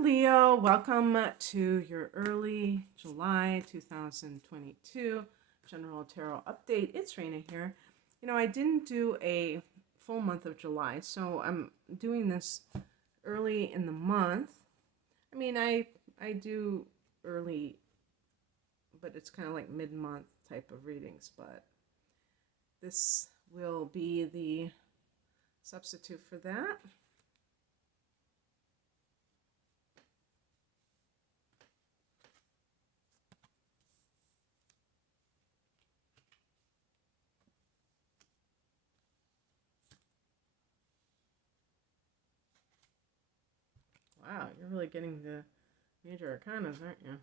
Leo, welcome to your early July 2022 General Tarot update. It's Raina here. I didn't do a full month of July, so I'm doing this early in the month. I do early, but it's kind of like mid-month type of readings, but this will be the substitute for that. Wow, you're really getting the major arcanas, aren't you?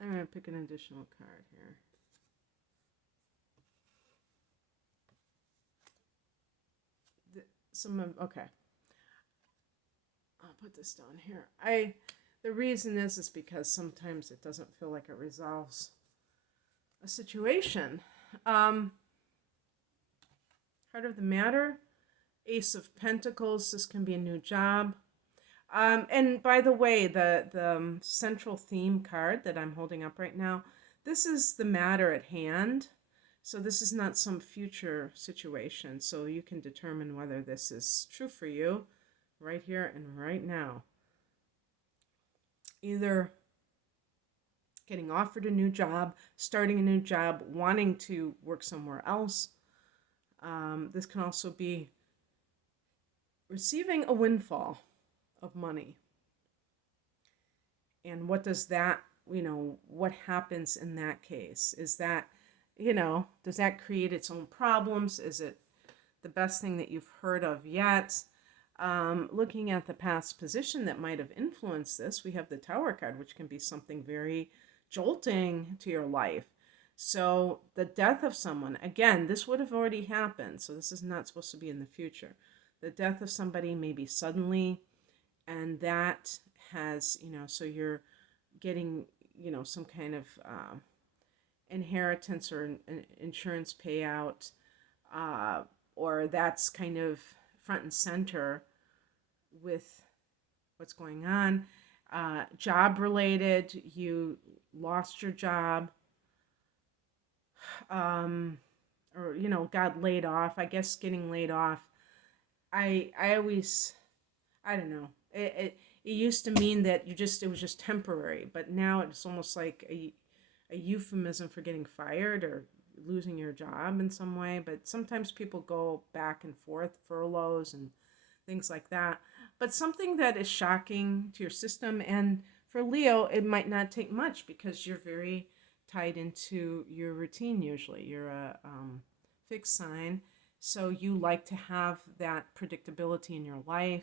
I'm going to pick an additional card here. Okay. I'll put this down here. The reason is because sometimes it doesn't feel like it resolves a situation. Heart of the matter, Ace of Pentacles. This can be a new job. And by the way, the central theme card that I'm holding up right now, this is the matter at hand. So this is not some future situation. So you can determine whether this is true for you right here and right now. Either getting offered a new job, starting a new job, wanting to work somewhere else. This can also be receiving a windfall of money. And what does that, what happens in that case? Is that, does that create its own problems? Is it the best thing that you've heard of yet? Looking at the past position that might have influenced this, we have the Tower card, which can be something very jolting to your life. So the death of someone, again, this would have already happened. So this is not supposed to be in the future. The death of somebody maybe suddenly, and that has, so you're getting, some kind of inheritance or an insurance payout, or that's kind of front and center with what's going on. Job related, you lost your job, or got laid off. I guess getting laid off, I always, I don't know, it used to mean that it was just temporary, but now it's almost like a euphemism for getting fired or losing your job in some way. But sometimes people go back and forth, furloughs and things like that. But something that is shocking to your system, and for Leo, it might not take much because you're very tied into your routine usually. You're a fixed sign, so you like to have that predictability in your life.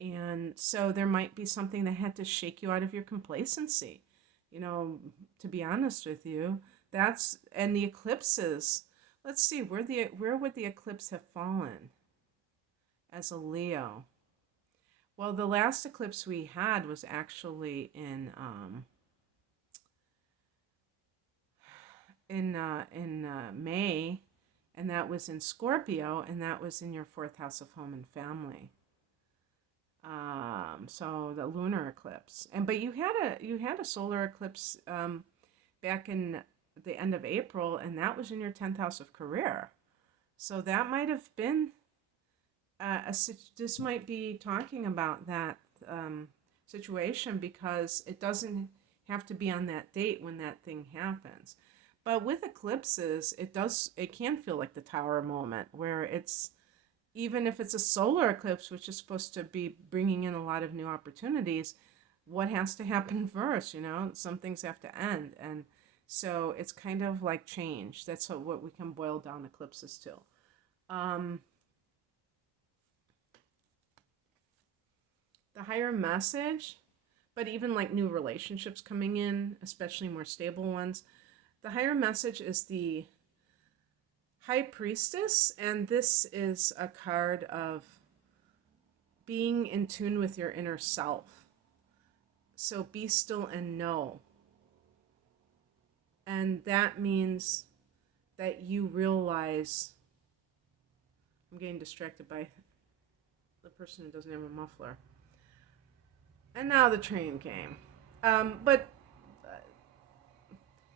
And so there might be something that had to shake you out of your complacency. To be honest with you, and the eclipses. Let's see, where would the eclipse have fallen as a Leo? Well, the last eclipse we had was actually in May, and that was in Scorpio, and that was in your fourth house of home and family. So the lunar eclipse, but you had a solar eclipse back in the end of April, and that was in your 10th house of career. So that might have been this might be talking about that situation, because it doesn't have to be on that date when that thing happens. But with eclipses, it can feel like the Tower moment, where it's, even if it's a solar eclipse, which is supposed to be bringing in a lot of new opportunities, what has to happen first? Some things have to end. And so it's kind of like change. That's what we can boil down eclipses to. The higher message, but even like new relationships coming in, especially more stable ones, the higher message is the High Priestess, and this is a card of being in tune with your inner self. So be still and know. And And that means that you realize, I'm getting distracted by the person who doesn't have a muffler. And now the train came. But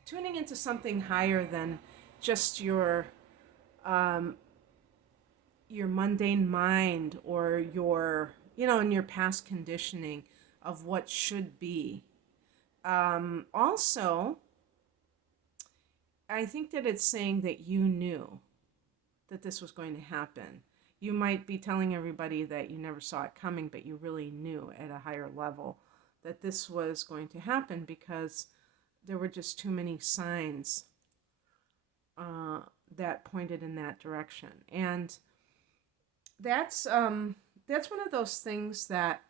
tuning into something higher than just um, your mundane mind or your, in your past conditioning of what should be. Also, I think that it's saying that you knew that this was going to happen. You might be telling everybody that you never saw it coming, but you really knew at a higher level that this was going to happen because there were just too many signs uh, that pointed in that direction. And that's one of those things that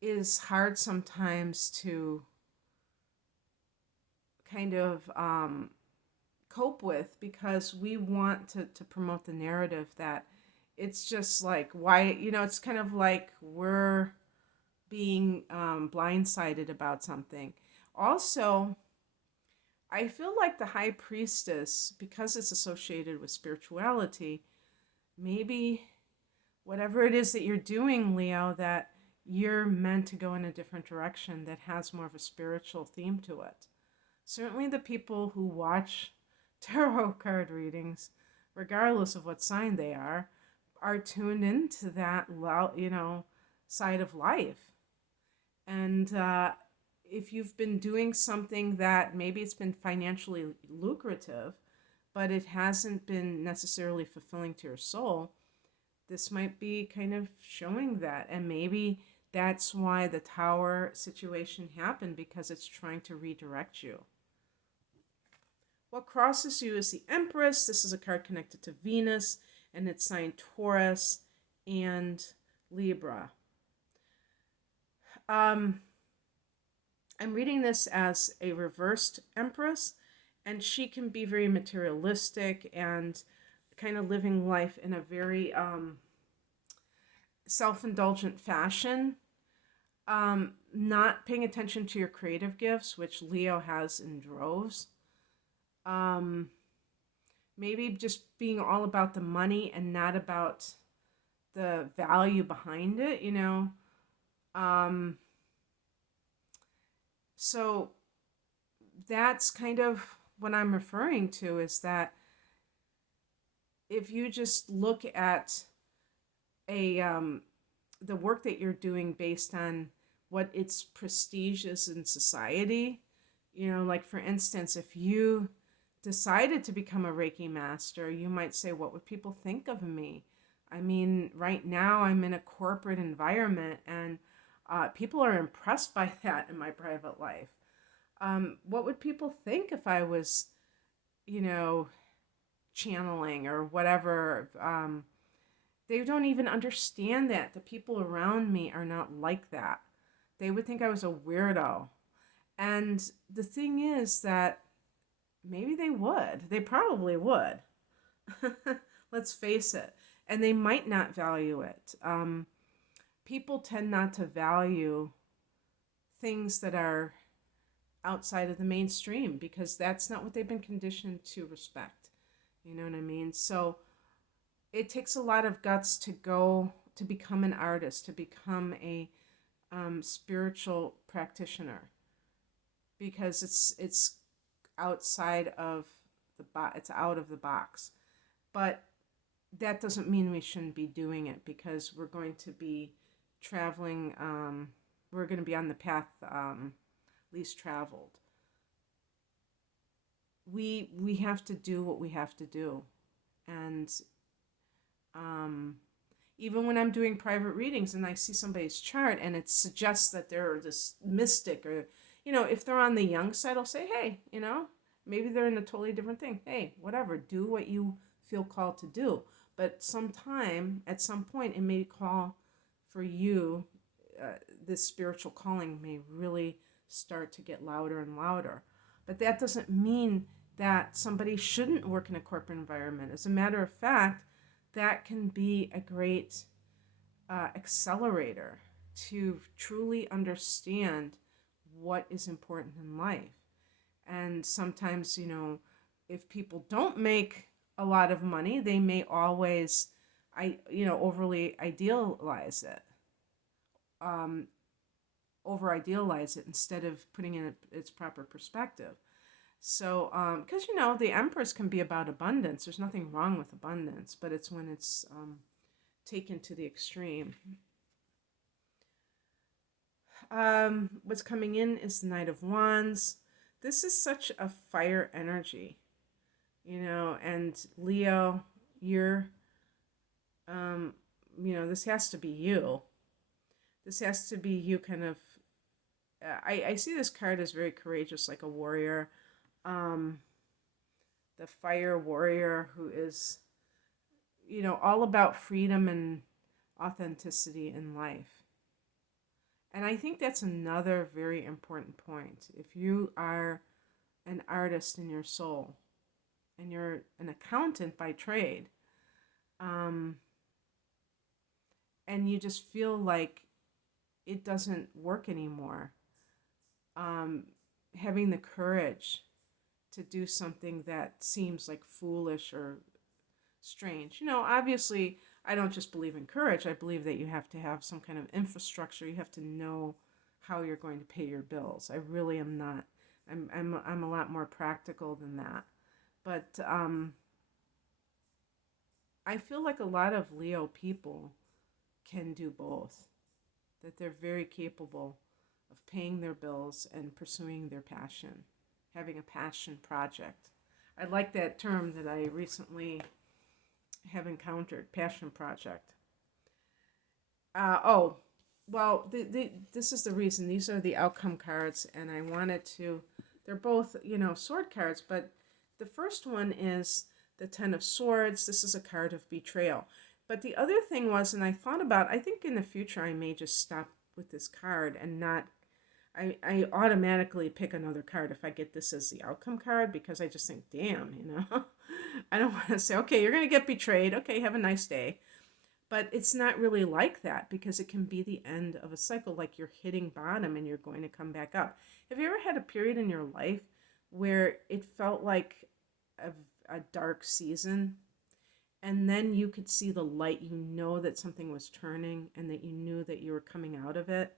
is hard sometimes to kind of cope with, because we want to promote the narrative that it's just like, why, it's kind of like we're being blindsided about something. Also, I feel like the high priestess, because it's associated with spirituality, maybe whatever it is that you're doing, Leo, that you're meant to go in a different direction that has more of a spiritual theme to it. Certainly the people who watch tarot card readings, regardless of what sign they are tuned into that, side of life. And if you've been doing something that maybe it's been financially lucrative, but it hasn't been necessarily fulfilling to your soul, this might be kind of showing that. And maybe that's why the tower situation happened, because it's trying to redirect you. What crosses you is the Empress. This is a card connected to Venus, and it's signed Taurus and Libra. I'm reading this as a reversed Empress, and she can be very materialistic and kind of living life in a very self-indulgent fashion, not paying attention to your creative gifts, which Leo has in droves. Maybe just being all about the money and not about the value behind it, So that's kind of what I'm referring to, is that if you just look at the work that you're doing based on what its prestige is in society, like for instance, if you decided to become a Reiki master, you might say, what would people think of me? I mean, right now I'm in a corporate environment, and people are impressed by that in my private life. What would people think if I was, channeling or whatever? They don't even understand that. The people around me are not like that. They would think I was a weirdo. And the thing is that maybe they would. They probably would. Let's face it. And they might not value it. People tend not to value things that are outside of the mainstream, because that's not what they've been conditioned to respect. You know what I mean? So it takes a lot of guts to become an artist, to become a spiritual practitioner, because it's outside of it's out of the box. But that doesn't mean we shouldn't be doing it, because we're going to be traveling. We're going to be on the path least traveled. We have to do what we have to do, and even when I'm doing private readings and I see somebody's chart and it suggests that they're this mystic, or if they're on the young side, I'll say, hey, maybe they're in a totally different thing. Hey, whatever, do what you feel called to do. But at some point, it may call for you, this spiritual calling may really start to get louder and louder. But that doesn't mean that somebody shouldn't work in a corporate environment. As a matter of fact, that can be a great accelerator to truly understand what is important in life. And sometimes, if people don't make a lot of money, they may always, overly idealize it, um, over idealize it instead of putting it in its proper perspective. So, because the Empress can be about abundance. There's nothing wrong with abundance, but it's when it's taken to the extreme. What's coming in is the Knight of Wands. This is such a fire energy, and Leo, you're, this has to be you. This has to be you kind of. I see this card as very courageous, like a warrior. Um, the fire warrior who is, all about freedom and authenticity in life. And I think that's another very important point. If you are an artist in your soul and you're an accountant by trade, um, and you just feel like it doesn't work anymore, having the courage to do something that seems like foolish or strange. Obviously, I don't just believe in courage. I believe that you have to have some kind of infrastructure. You have to know how you're going to pay your bills. I really am not. I'm a lot more practical than that. But I feel like a lot of Leo people can do both. That they're very capable of paying their bills and pursuing their passion, having a passion project. I like that term that I recently have encountered, passion project. This is the reason. These are the outcome cards, and I wanted to, they're both, sword cards, but the first one is the Ten of Swords. This is a card of betrayal. But the other thing was, and I thought about, I think in the future I may just stop with this card and not, I automatically pick another card if I get this as the outcome card, because I just think, damn, I don't want to say, okay, you're going to get betrayed. Okay, have a nice day. But it's not really like that, because it can be the end of a cycle, like you're hitting bottom and you're going to come back up. Have you ever had a period in your life where it felt like a dark season, and then you could see the light, that something was turning and that you knew that you were coming out of it?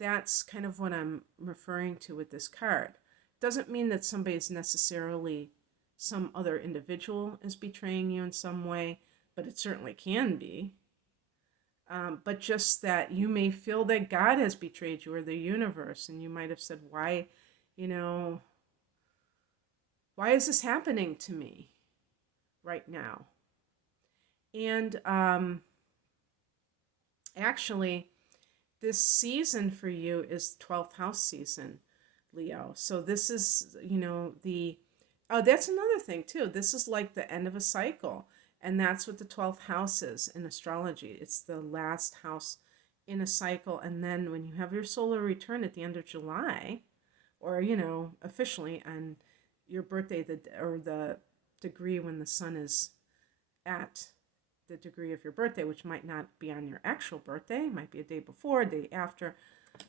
That's kind of what I'm referring to with this card. Doesn't mean that somebody is necessarily, some other individual is betraying you in some way, but it certainly can be. But just that you may feel that God has betrayed you, or the universe, and you might have said, why is this happening to me right now? And actually, this season for you is 12th house season, Leo. So this is, that's another thing too. This is like the end of a cycle. And that's what the 12th house is in astrology. It's the last house in a cycle. And then when you have your solar return at the end of July, or, officially on your birthday, or the degree when the sun is at the degree of your birthday, which might not be on your actual birthday, might be a day before, a day after,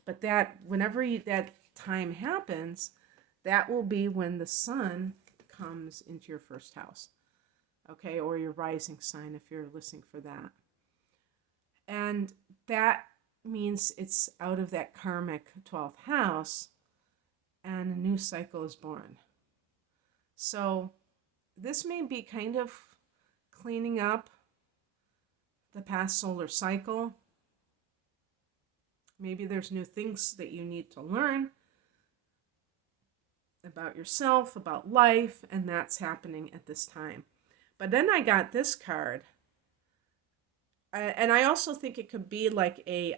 but that whenever that time happens, that will be when the sun comes into your first house, okay, or your rising sign if you're listening for that. And that means it's out of that karmic 12th house, and a new cycle is born. So this may be kind of cleaning up the past solar cycle. Maybe there's new things that you need to learn about yourself, about life, and that's happening at this time. But then I got this card. And I also think it could be like a,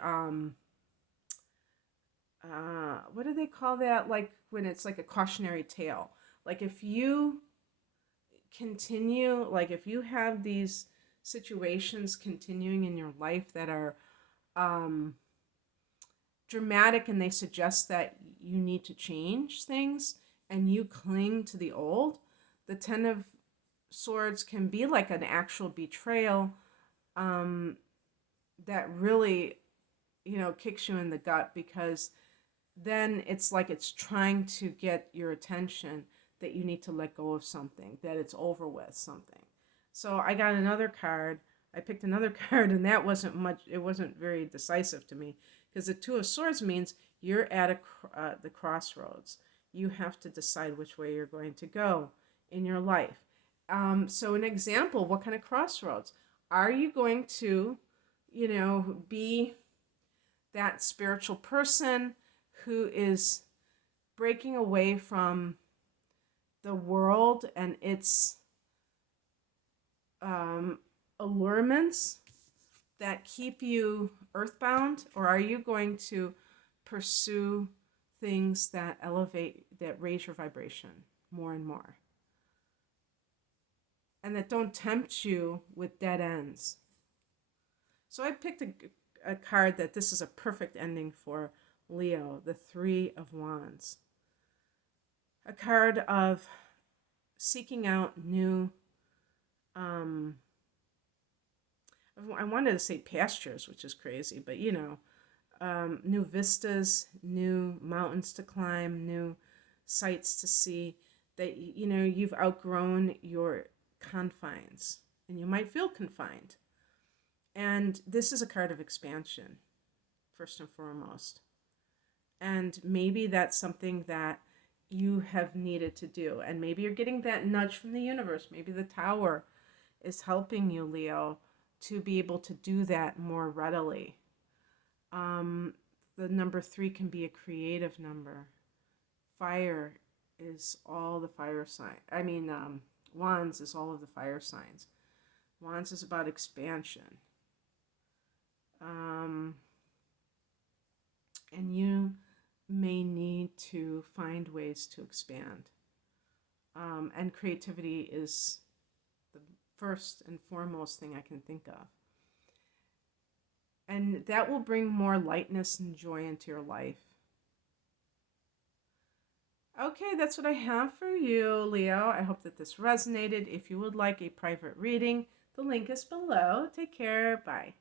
what do they call that? Like when it's like a cautionary tale. Like if you continue, like if you have these situations continuing in your life that are dramatic, and they suggest that you need to change things, and you cling to the old, the Ten of Swords can be like an actual betrayal that really, kicks you in the gut, because then it's like it's trying to get your attention that you need to let go of something, that it's over with something. So I got another card. I picked another card, and that wasn't much, it wasn't very decisive to me because the Two of Swords means you're at the crossroads. You have to decide which way you're going to go in your life. So, an example, what kind of crossroads? Are you going to, be that spiritual person who is breaking away from the world and its um, allurements that keep you earthbound, or are you going to pursue things that elevate, that raise your vibration more and more, and that don't tempt you with dead ends? So I picked a card that this is a perfect ending for Leo, the Three of Wands. A card of seeking out new, I wanted to say pastures, which is crazy, but new vistas, new mountains to climb, new sights to see, that you've outgrown your confines and you might feel confined. And this is a card of expansion, first and foremost. And maybe that's something that you have needed to do. And maybe you're getting that nudge from the universe. Maybe the Tower is helping you, Leo, to be able to do that more readily. The number 3 can be a creative number. Fire is all the fire sign. Wands is all of the fire signs. Wands is about expansion. And you may need to find ways to expand. And creativity is the first and foremost thing I can think of. And that will bring more lightness and joy into your life. Okay, that's what I have for you, Leo. I hope that this resonated. If you would like a private reading, the link is below. Take care. Bye.